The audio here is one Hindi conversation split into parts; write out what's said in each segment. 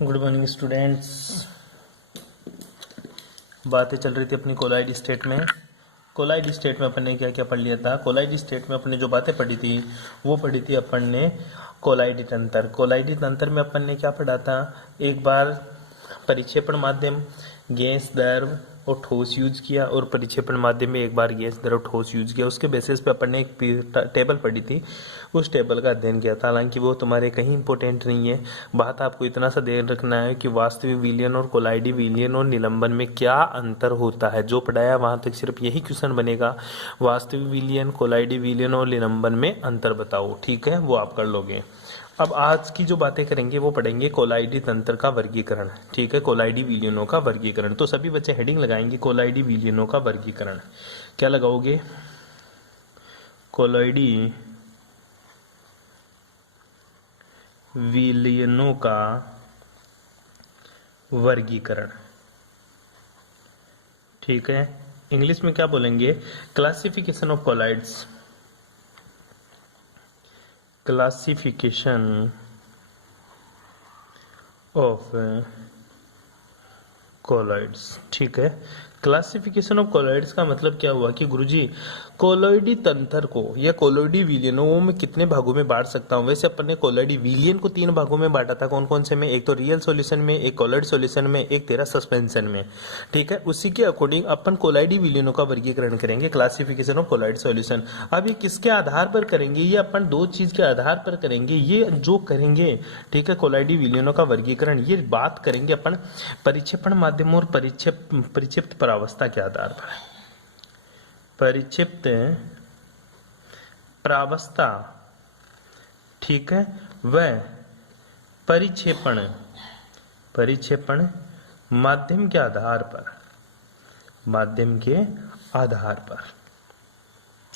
Good morning students. बातें चल रही थी अपनी कोलाइड स्टेट में। कोलाइड स्टेट में अपन ने क्या क्या पढ़ लिया था। कोलाइड स्टेट में अपन ने जो बातें पढ़ी थी वो पढ़ी थी अपन ने कोलाइडी तंत्र। कोलाइडी तंत्र में अपन ने क्या पढ़ा था, एक बार परिक्षेपण माध्यम, गैस, द्रव और ठोस यूज किया, और परिक्षेपण माध्यम में एक बार गैस, द्रव, ठोस यूज किया। उसके बेसिस पे अपन ने एक टेबल पढ़ी थी, उस टेबल का अध्ययन किया था। हालांकि वो तुम्हारे कहीं इंपॉर्टेंट नहीं है। बात आपको इतना सा ध्यान रखना है कि वास्तविक विलयन और कोलाइडी विलयन और निलंबन में क्या अंतर होता है। जो पढ़ाया वहां तक सिर्फ यही क्वेश्चन बनेगा, वास्तविक विलयन, कोलाइडी विलयन और निलंबन में अंतर बताओ। ठीक है, वो आप कर लोगे। अब आज की जो बातें करेंगे वो पढ़ेंगे कोलाइडी तंत्र का वर्गीकरण। ठीक है, कोलाइडी विलयनों का वर्गीकरण। तो सभी बच्चे हेडिंग लगाएंगे कोलाइडी विलयनों का वर्गीकरण। क्या लगाओगे? कोलाइडी विलयनों का वर्गीकरण। ठीक है, इंग्लिश में क्या बोलेंगे? Classification of colloids. Classification of colloids. ठीक है, क्लासिफिकेशन ऑफ कोलॉइड्स का मतलब क्या हुआ कि गुरुजी कोलॉइडी तंत्र को या कोलॉइडी विलयनों में कितने भागों में बांट सकता हूं। वैसे अपन ने कोलॉइडी विलयन को 3 भागों में बांटा था। कौन कौन से में? एक तो रियल सॉल्यूशन में, एक कोलॉइड सॉल्यूशन में, एक तेरा सस्पेंशन में। ठीक है, उसी के अकॉर्डिंग अपन कोलॉइडी विलयनों का वर्गीकरण करेंगे, क्लासिफिकेशन ऑफ कोलॉइड सॉल्यूशन। अब ये किसके आधार पर करेंगे? ये अपन 2 चीज के आधार पर करेंगे। ये जो करेंगे, ठीक है, कोलॉइडी विलयनों का वर्गीकरण, ये बात करेंगे अपन परिक्षेपण माध्यम और परिक्षिप्त परावस्था के आधार पर। परिक्षिप्त परावस्था, ठीक है, वह परिक्षेपण माध्यम के आधार पर,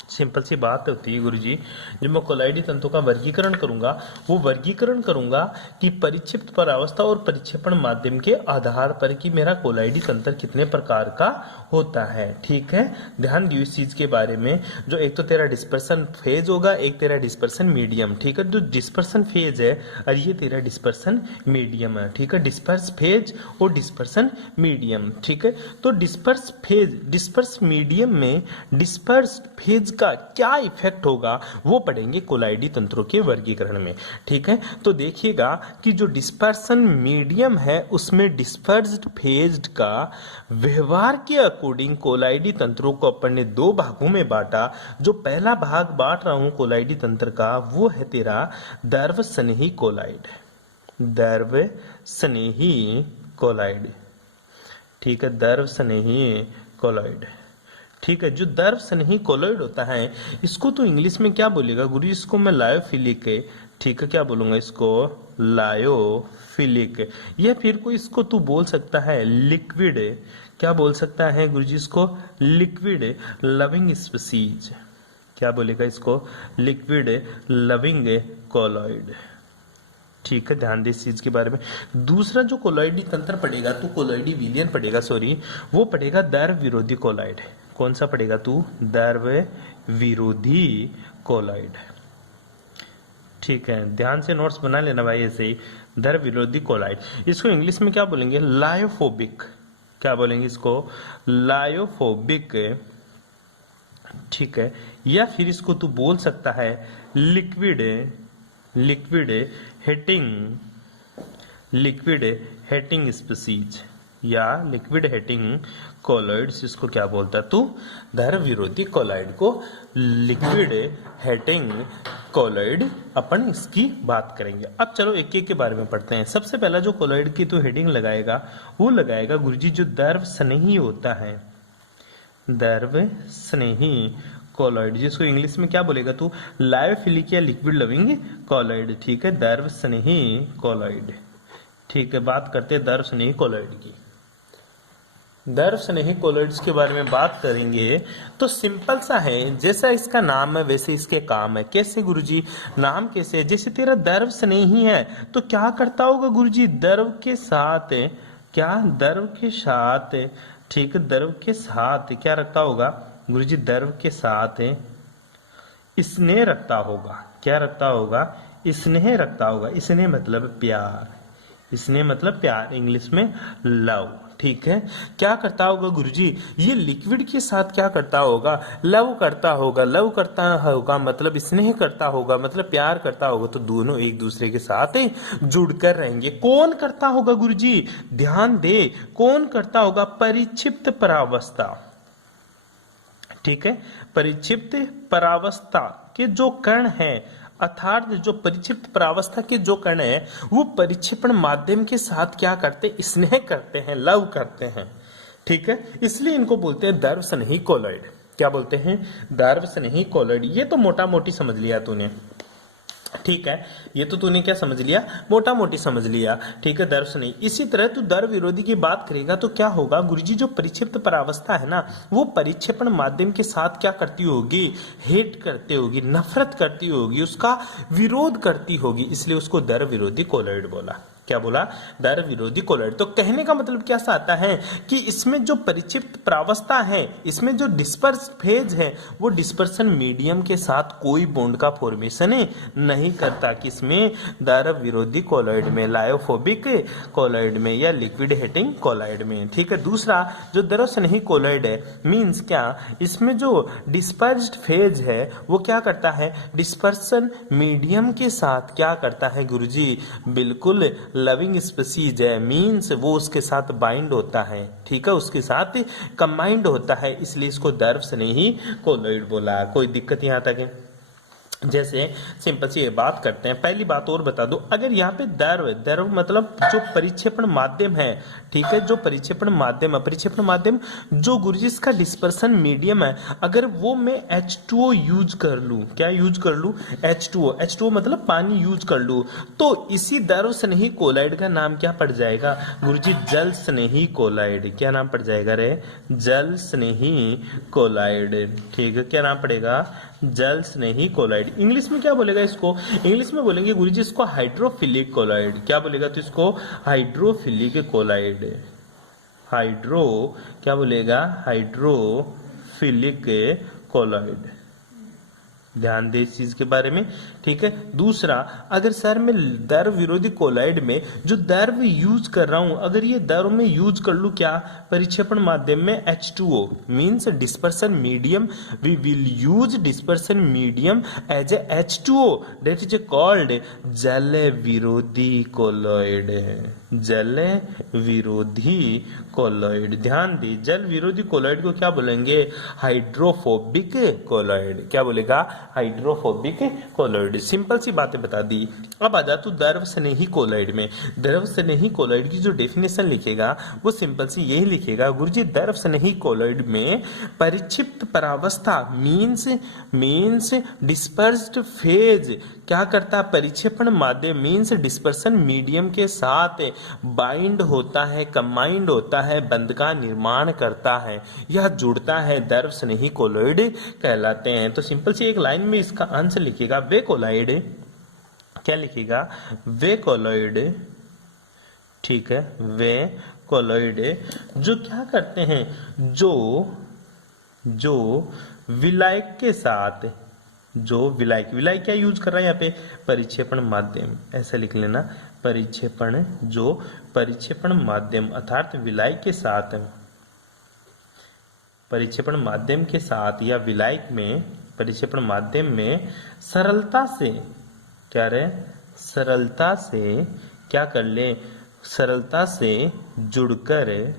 सिंपल सी बात होती है गुरुजी। जब मैं कोलाइडी तंतु का वर्गीकरण करूंगा, वो वर्गीकरण करूंगा कि परिक्षिप्त परावस्था और परिक्षेपण माध्यम के आधार पर कि मेरा कोलाइडी तंत्र कितने प्रकार का होता है। ठीक है, ध्यान दियो इस चीज के बारे में। जो एक तो तेरा डिस्पर्सन फेज होगा, एक तेरा डिस्पर्सन मीडियम। ठीक है, जो डिस्पर्सन फेज है और ये तेरा डिस्पर्सन मीडियम है। ठीक है, डिस्पर्स फेज और डिस्पर्सन मीडियम। ठीक है, तो डिस्पर्स मीडियम में डिस्पर्स फेज का क्या इफेक्ट होगा वो पढ़ेंगे कोलाइडी तंत्रों के वर्गीकरण में। ठीक है, तो देखिएगा कि जो डिस्पर्सन मीडियम है उसमें डिस्पर्स्ड फेज का व्यवहार के अकॉर्डिंग कोलाइडी तंत्रों को अपन ने 2 भागों में बांटा। जो पहला भाग बांट रहा हूं कोलाइडी तंत्र का, वो है तेरा द्रव स्नेही कोलाइड। द्रव स्नेही कोलाइड। ठीक है, द्रव स्नेही कोलाइड। ठीक है, जो द्रव स्नेही कोलॉइड होता है इसको तो इंग्लिश में क्या बोलेगा गुरु? इसको मैं लायोफिलिक, ठीक है, क्या बोलूंगा इसको? लायोफिलिक। या फिर कोई इसको तू बोल सकता है लिक्विड। क्या बोल सकता है गुरुजी इसको? Liquid loving species. क्या बोलेगा इसको? Liquid loving colloid. ठीक है, ध्यान दे इस चीज के बारे में। दूसरा जो कोलॉइडी तंत्र पढ़ेगा तू, कोलॉइडी विलयन पढ़ेगा, सॉरी, वो पढ़ेगा द्रव विरोधी कोलॉइड। कौन सा पढ़ेगा तू? द्रव विरोधी कोलॉइड। ठीक है, ध्यान से नोट्स बना लेना भाई ऐसे ही। द्रव विरोधी कोलॉइड, इसको इंग्लिश में क्या बोलेंगे? लायोफोबिक। क्या बोलेंगे इसको? लायोफोबिक। ठीक है, या फिर इसको तू बोल सकता है लिक्विड हेटिंग स्पीसीज या लिक्विड हेटिंग कोलॉइड्स। इसको क्या बोलता है तू? द्रव विरोधी कोलॉइड को लिक्विड हेटिंग कोलॉइड अपन इसकी बात करेंगे। अब चलो एक एक के बारे में पढ़ते हैं। सबसे पहला जो कोलॉइड की तू हेडिंग लगाएगा वो लगाएगा गुरुजी जो द्रव स्नेही होता है, द्रव स्नेही कोलॉइड, जिसको इंग्लिश में क्या बोलेगा तू? लायोफिलिक या लिक्विड लविंग कोलॉइड। ठीक है, द्रव स्नेही कोलॉइड। ठीक है, बात करते हैं द्रव स्नेही कोलॉइड की। द्रव स्नेही कोलॉइड्स के बारे में बात करेंगे तो सिंपल सा है, जैसा इसका नाम है वैसे इसके काम है। कैसे गुरुजी? नाम कैसे? जैसे तेरा द्रव स्नेही है तो क्या करता होगा गुरुजी? द्रव के साथ, क्या? द्रव के साथ, ठीक है, द्रव के साथ क्या रखता होगा गुरुजी? द्रव के साथ स्नेह रखता होगा। क्या रखता होगा? स्नेह रखता होगा। स्नेह मतलब प्यार, स्नेह मतलब प्यार, इंग्लिश में लव। ठीक है, क्या करता होगा गुरुजी, ये लिक्विड के साथ क्या करता होगा, लव करता होगा। लव करता होगा मतलब स्नेह करता होगा, मतलब प्यार करता होगा, तो दोनों एक दूसरे के साथ जुड़कर रहेंगे। कौन करता होगा गुरुजी, ध्यान दे, कौन करता होगा, परिक्षिप्त परावस्था। ठीक है, परिक्षिप्त परावस्था के जो कण हैं, अर्थात जो परिक्षिप्त परावस्था के जो कण है वो परिक्षेपण माध्यम के साथ क्या करते, स्नेह करते हैं, लव करते हैं। ठीक है, इसलिए इनको बोलते हैं द्रव स्नेही कोलॉइड। क्या बोलते हैं, द्रव स्नेही कोलॉइड। ये तो मोटा मोटी समझ लिया तूने। ठीक है, ये तो तूने क्या समझ लिया, मोटा मोटी समझ लिया। ठीक है, द्रव स्नेही। इसी तरह तू द्रव विरोधी की बात करेगा तो क्या होगा गुरुजी, जो परिक्षिप्त परावस्था है ना, वो परिक्षेपण माध्यम के साथ क्या करती होगी, हेट करती होगी, नफरत करती होगी, उसका विरोध करती होगी, इसलिए उसको द्रव विरोधी कोलॉइड बोला। क्या बोला, द्रव विरोधी कोलॉइड। तो कहने का मतलब क्या आता है कि इसमें जो परिक्षिप्त प्रावस्था है, इसमें जो डिस्पर्स फेज है, वो डिस्पर्सन मीडियम के साथ कोई बॉन्ड का फॉर्मेशन नहीं करता। किसमें, द्रव विरोधी कोलॉइड में, लायोफोबिक कोलॉइड में या लिक्विड हेटिंग कोलॉइड में। ठीक है, दूसरा जो द्रव स्नेही कोलॉइड है, मींस क्या, इसमें जो डिस्पर्स्ड फेज है वो क्या करता है, डिस्पर्सन मीडियम के साथ क्या करता है गुरुजी, बिल्कुल लविंग स्पीसीज है, मीन्स वो उसके साथ बाइंड होता है। ठीक है, उसके साथ कंबाइंड होता है, इसलिए इसको द्रव स्नेही कोलॉइड बोला। कोई दिक्कत यहाँ तक है? जैसे सिंपल सी ये बात करते हैं। पहली बात और बता दो, अगर यहाँ पे द्रव, द्रव मतलब जो परिक्षेपण माध्यम है, ठीक है, जो परिक्षेपण माध्यम है, परिक्षेपण माध्यम जो गुरुजी इसका डिस्पर्सन मीडियम है, अगर वो मैं H2O यूज कर लूं, क्या यूज कर लूं, H2O, H2O मतलब पानी यूज कर लूं, तो इसी द्रव स्नेही कोलॉइड का नाम क्या पड़ जाएगा गुरुजी, जल स्नेही कोलॉइड। क्या नाम पड़ जाएगा रे, जल स्नेही कोलॉइड। ठीक है, क्या नाम पड़ेगा, जल स्नेही कोलॉइड। इंग्लिश में क्या बोलेगा इसको, इंग्लिश में बोलेंगे गुरुजी इसको हाइड्रोफिलिक कोलॉइड। क्या बोलेगा, तो इसको हाइड्रोफिलिक कोलॉइड, हाइड्रो, क्या बोलेगा, हाइड्रोफिलिक कोलॉइड। ध्यान दे इस चीज के बारे में। ठीक है, दूसरा, अगर सर मैं द्रव विरोधी कोलॉइड में जो द्रव यूज कर रहा हूं, अगर ये द्रव में यूज कर लूं क्या, परिक्षेपण माध्यम में H2O means dispersion medium, we will use dispersion medium as a H2O, that is called जल विरोधी कोलॉइड, जल विरोधी कोलॉइड। ध्यान दे, जल विरोधी कोलॉइड को क्या बोलेंगे, हाइड्रोफोबिक कोलॉइड। क्या बोलेगा, हाइड्रोफोबिक कोलॉइड। सिंपल सी बातें बता दी। अब आ जा तू द्रव स्नेही कोलॉइड में। द्रव स्नेही कोलॉइड की जो डेफिनेशन लिखेगा वो सिंपल सी यही लिखेगा गुरुजी, द्रव स्नेही कोलॉइड में परिक्षिप्त परावस्था मींस डिस्पर्स्ड फेज क्या करता है, परिक्षेपण माध्यम मींस डिस्पर्सन मीडियम के साथ बाइंड होता है, कंबाइंड होता है, बंध का निर्माण करता है, यह जुड़ता है, द्रव स्नेही कोलॉइड कहलाते हैं। तो सिंपल सी एक लाइन में इसका आंसर लिखेगा, वे कोलॉइड, क्या लिखेगा, वे कोलॉइड। ठीक है, वे कोलॉइड जो क्या करते हैं, जो विलायक के साथ, जो विलायक, विलायक क्या यूज कर रहा है यहाँ पे, परिक्षेपण माध्यम, ऐसा लिख लेना, परिक्षेपण, जो परिक्षेपण माध्यम अर्थात विलायक के साथ, परिक्षेपण माध्यम के साथ या विलायक में, परिक्षेपण माध्यम में सरलता से, क्या रहे, सरलता से क्या कर ले, सरलता से जुड़कर,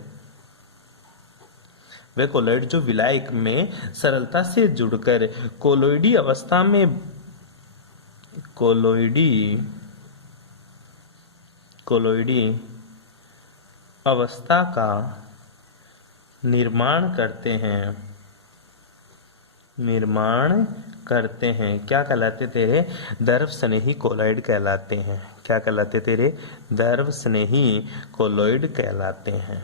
वे कोलॉइड जो विलायक में सरलता से जुड़कर कोलॉइडी अवस्था में, कोलॉइडी अवस्था का निर्माण करते हैं, निर्माण करते हैं, क्या कहलाते तेरे, द्रव स्नेही कोलॉइड कहलाते हैं। क्या कहलाते तेरे, द्रव स्नेही कोलॉइड कहलाते हैं।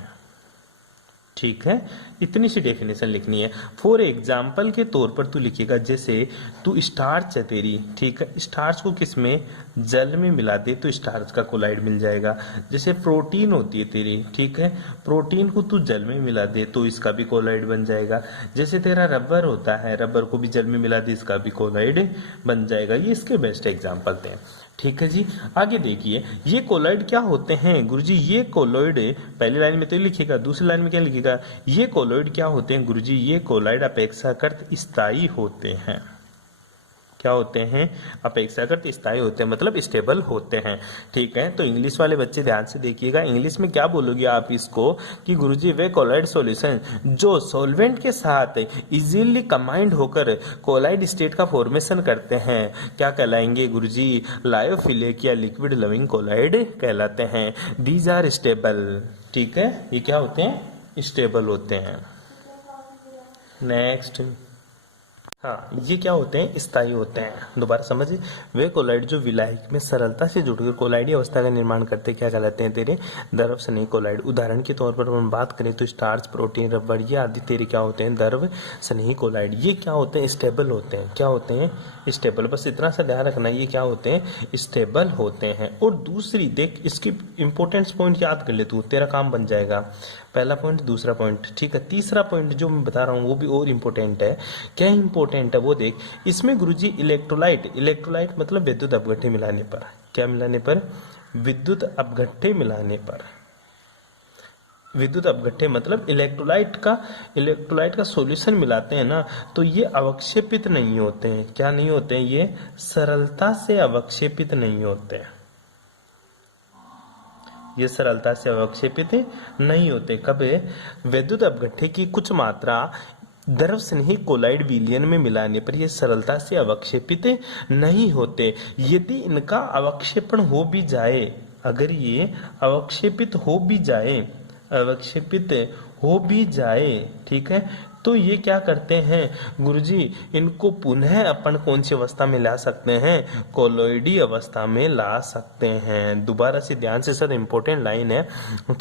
ठीक है, इतनी सी डेफिनेशन लिखनी है। फॉर एग्जाम्पल के तौर पर तू लिखेगा, जैसे तू स्टार्च है तेरी, ठीक है, स्टार्च को किसमें, जल में मिला दे तो स्टार्च का कोलॉइड मिल जाएगा। जैसे प्रोटीन होती है तेरी, ठीक है, प्रोटीन को तू जल में मिला दे तो इसका भी कोलॉइड बन जाएगा। जैसे तेरा रबर होता है, रबर को भी जल में मिला दे इसका भी कोलॉइड बन जाएगा। ये इसके बेस्ट एग्जाम्पल थे। ठीक है जी। आगे देखिए, ये कोलॉइड क्या होते हैं गुरुजी? ये कोलॉइड पहली लाइन में तो लिखिएगा, दूसरी लाइन में क्या लिखिएगा? ये कोलॉइड क्या होते हैं गुरुजी? ये कोलॉइड अपेक्षाकृत स्थायी होते हैं। क्या होते हैं? अपेक्षाकृत स्थायी होते हैं, मतलब स्टेबल होते हैं। ठीक है, तो इंग्लिश वाले बच्चे ध्यान से देखिएगा, इंग्लिश में क्या बोलोगे आप इसको कि गुरुजी वे कोलॉइड सॉल्यूशन जो सॉल्वेंट के साथ इजीली कंबाइंड होकर कोलॉइड स्टेट का फॉर्मेशन करते हैं क्या कहलाएंगे गुरुजी? लायोफिलिक या लिक्विड लविंग कोलॉइड कहलाते हैं। These are stable. ठीक है, ये क्या होते हैं? स्टेबल होते हैं। नेक्स्ट, हाँ, ये क्या होते हैं? स्थायी होते हैं। दोबारा समझिए, वे कोलॉइड जो विलायक में सरलता से जुड़कर कोलॉइडी अवस्था का निर्माण करते क्या कहलाते हैं? तेरे द्रव स्नेही कोलॉइड। उदाहरण के तौर पर हम बात करें तो स्टार्च, प्रोटीन, रबर ये आदि तेरे क्या होते हैं? द्रव स्नेही कोलॉइड। ये क्या होते हैं? स्टेबल होते हैं। क्या होते हैं? स्टेबल। बस इतना सा ध्यान रखना, ये क्या होते हैं? स्टेबल होते हैं। और दूसरी देख, इसकी इंपॉर्टेंस पॉइंट याद कर ले तू, तेरा काम बन जाएगा। पहला पॉइंट, दूसरा पॉइंट, ठीक है। तीसरा पॉइंट जो मैं बता रहा हूँ वो भी और इम्पोर्टेंट है। क्या इम्पोर्टेंट है वो देख। इसमें गुरुजी इलेक्ट्रोलाइट, इलेक्ट्रोलाइट मतलब विद्युत अपघट्य मिलाने पर, क्या मिलाने पर? विद्युत अपघट्य मिलाने पर। विद्युत अपघट्य मतलब इलेक्ट्रोलाइट का सॉल्यूशन मिलाते हैं ना, तो ये अवक्षेपित नहीं होते हैं। क्या नहीं होते हैं? ये सरलता से अवक्षेपित नहीं होते हैं। ये सरलता से अवक्षेपित नहीं होते। कब? विद्युत अपघट्य की कुछ मात्रा द्रव स्नेही कोलॉइड विलयन में मिलाने पर ये सरलता से अवक्षेपित नहीं होते। यदि इनका अवक्षेपण हो भी जाए, अगर ये अवक्षेपित हो भी जाए, ठीक है, तो ये क्या करते हैं गुरुजी? इनको पुनः अपन कौन सी अवस्था में ला सकते हैं? कोलॉइडी अवस्था में ला सकते हैं। दोबारा से ध्यान से सर, इंपॉर्टेंट लाइन है,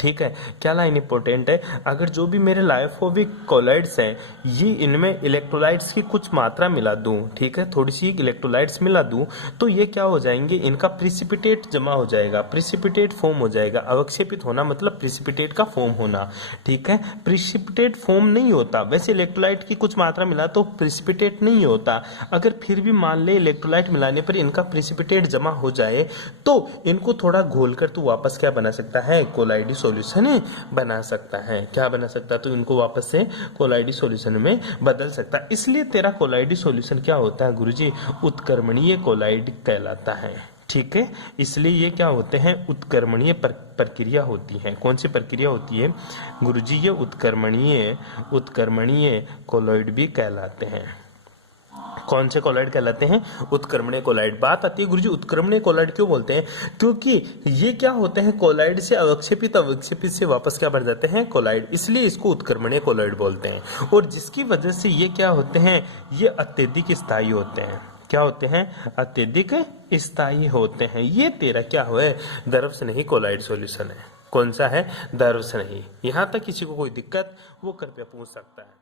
ठीक है। क्या लाइन इंपॉर्टेंट है? अगर जो भी मेरे लायोफोबिक कोलॉइड्स हैं, ये इनमें इलेक्ट्रोलाइट्स की कुछ मात्रा मिला दूं, ठीक है, थोड़ी सी इलेक्ट्रोलाइट्स मिला दूं, तो ये क्या हो जाएंगे? इनका प्रिसिपिटेट जमा हो जाएगा, प्रिसिपिटेट फॉर्म हो जाएगा। अवक्षेपित होना मतलब प्रिसिपिटेट का फॉर्म होना, ठीक है। प्रिसिपिटेट फॉर्म नहीं होता। वैसे इलेक्ट्रोलाइट की कुछ मात्रा मिला तो प्रिसिपिटेट नहीं होता। अगर फिर भी मान ले इलेक्ट्रोलाइट मिलाने पर इनका प्रिसिपिटेट जमा हो जाए, तो इनको थोड़ा घोलकर तू वापस क्या बना सकता है? कोलॉइडी सॉल्यूशन बना सकता है। क्या बना सकता है? तो इनको वापस से कोलॉइडी सॉल्यूशन में बदल सकता है। इसलिए तेरा कोलॉइडी सॉल्यूशन क्या होता है गुरुजी? उत्क्रमणीय कोलॉइड कहलाता है। ठीक है, इसलिए ये क्या होते हैं? उत्क्रमणीय प्रक्रिया होती है। कौन सी प्रक्रिया होती है गुरुजी? ये उत्क्रमणीय कोलॉइड भी कहलाते हैं। कौन से कोलॉइड कहलाते हैं? उत्क्रमणीय कोलॉइड। बात आती है गुरुजी उत्क्रमणीय कोलॉइड क्यों बोलते हैं? क्योंकि ये क्या होते हैं? कोलॉइड से अवक्षेपित से वापस क्या बन जाते हैं? कोलॉइड। इसलिए इसको उत्क्रमणीय कोलॉइड बोलते हैं। और जिसकी वजह से ये क्या होते हैं? ये अत्यधिक स्थायी होते हैं। क्या होते हैं? अत्यधिक स्थायी होते हैं। ये तेरा क्या हुआ है? द्रव स्नेही कोलॉइड सॉल्यूशन है। कौन सा है? द्रव स्नेही। यहां तक किसी को कोई दिक्कत वो कृपया पूछ सकता है।